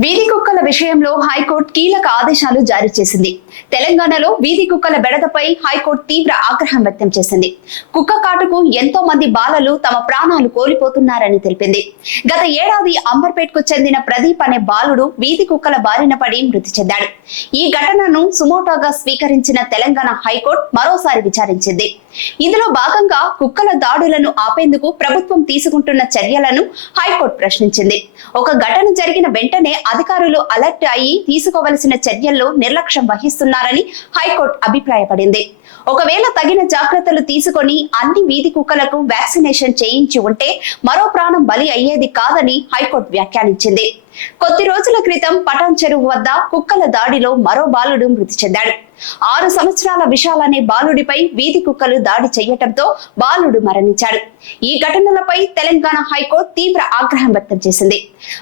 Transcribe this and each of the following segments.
వీధి కుక్కల విషయంలో హైకోర్టు కీలక ఆదేశాలు జారీ చేసింది. తెలంగాణలో వీధి కుక్కల బెడదపై హైకోర్టు తీవ్ర ఆగ్రహం వ్యక్తం చేసింది. కుక్క కాటుకు ఎంతో మంది బాలలు తమ ప్రాణాలు కోల్పోతున్నారని తెలిపింది. గత ఏడాది అంబర్పేటకు చెందిన ప్రదీప్ అనే బాలుడు వీధి కుక్కల బారిన పడి మృతి చెందాడు. ఈ ఘటనను సుమోటోగా స్వీకరించిన తెలంగాణ హైకోర్టు మరోసారి విచారించింది. ఇందులో భాగంగా కుక్కల దాడులను ఆపేందుకు ప్రభుత్వం తీసుకుంటున్న చర్యలను హైకోర్టు ప్రశ్నించింది. ఒక ఘటన జరిగిన వెంటనే అధికారులు అలర్ట్ అయ్యి తీసుకోవలసిన చర్యల్లో నిర్లక్ష్యం వహిస్తున్నారని హైకోర్టు అభిప్రాయపడింది. ఒకవేళ తగిన జాగ్రత్తలు తీసుకొని అన్ని వీధి కుక్కలకు వ్యాక్సినేషన్ చేయించి ఉంటే మరో ప్రాణం బలి అయ్యేది కాదని హైకోర్టు వ్యాఖ్యానించింది. కొద్ది రోజుల క్రితం పటాన్ చెరువు వద్ద కుక్కల దాడిలో మరో బాలుడు మృతి చెందాడు. 6 సంవత్సరాల విశాల్ అనే బాలుడిపై వీధి కుక్కలు దాడి చేయటంతో బాలుడు మరణించాడు. ఈ ఘటనలపై తెలంగాణ హైకోర్టు తీవ్ర ఆగ్రహం వ్యక్తం చేసింది.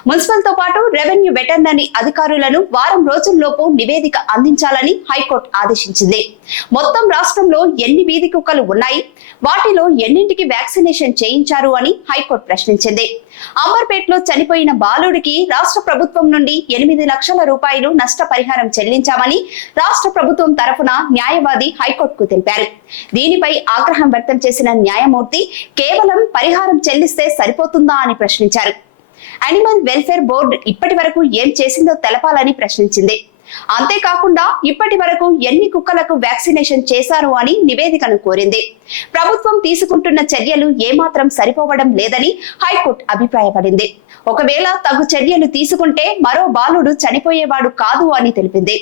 మున్సిపల్ తో పాటు రెవెన్యూ వెటర్నరీ అధికారులను వారం రోజుల్లోపు నివేదిక అందించాలని హైకోర్టు ఆదేశించింది. మొత్తం రాష్ట్రంలో ఎన్ని వీధి కుక్కలు ఉన్నాయి, వాటిలో ఎన్నింటికి వ్యాక్సినేషన్ చేయించారు అని హైకోర్టు ప్రశ్నించింది. అంబర్పేటలో చనిపోయిన బాలుడికి రాష్ట్ర ప్రభుత్వం నుండి 8 లక్షల రూపాయలు నష్టపరిహారం చెల్లించామని రాష్ట్ర ప్రభుత్వం తరఫున న్యాయవాది హైకోర్టుకు తెలిపారు. దీనిపై ఆగ్రహం వ్యక్తం చేసిన న్యాయమూర్తి కేవలం పరిహారం చెల్లిస్తే సరిపోతుందా అని ప్రశ్నించారు. అనిమల్ వెల్ఫేర్ బోర్డు ఇప్పటి వరకు ఏం చేసిందో తెలపాలని ప్రశ్నించింది. అంతేకాకుండా ఇప్పటి వరకు ఎన్ని కుక్కలకు వ్యాక్సినేషన్ చేశారు అని నివేదికను కోరింది. ప్రభుత్వం తీసుకుంటున్న చర్యలు ఏమాత్రం సరిపోవడం లేదని హైకోర్టు అభిప్రాయపడింది. ఒకవేళ తగు చర్యలు తీసుకుంటే మరో బాలుడు చనిపోయేవాడు కాదు అని తెలిపింది.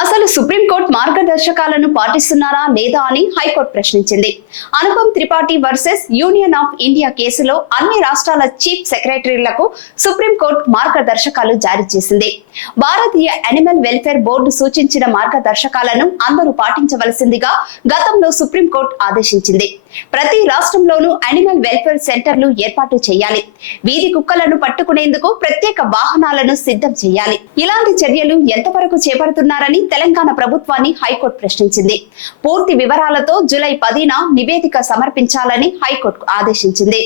అసలు సుప్రీంకోర్టు మార్గదర్శకాలను పాటిస్తున్నారా లేదా అని హైకోర్టు ప్రశ్నించింది. Anupam Tripathi versus union of India కేసులో అన్ని రాష్ట్రాల చీఫ్ సెక్రటరీలకు సుప్రీంకోర్టు మార్గదర్శకాలు జారీ చేసింది. భారతీయ అనిమల్ వెల్ఫేర్ బోర్డు సూచించిన మార్గదర్శకాలను అందరూ పాటించవలసిందిగా గతంలో సుప్రీంకోర్టు ఆదేశించింది. ప్రతి రాష్ట్రంలోనూ అనిమల్ వెల్ఫేర్ సెంటర్లు ఏర్పాటు చేయాలి. వీధి కుక్కలను పట్టుకునేందుకు ప్రత్యేక వాహనాలను సిద్ధం చేయాలి. ఇలాంటి చర్యలు ఎంతవరకు చేపడుతున్నారని తెలంగాణ ప్రభుత్వాన్ని హైకోర్టు ప్రశ్నించింది. పూర్తి వివరాలతో జూలై 10న నివేదిక సమర్పించాలని హైకోర్టు ఆదేశించింది.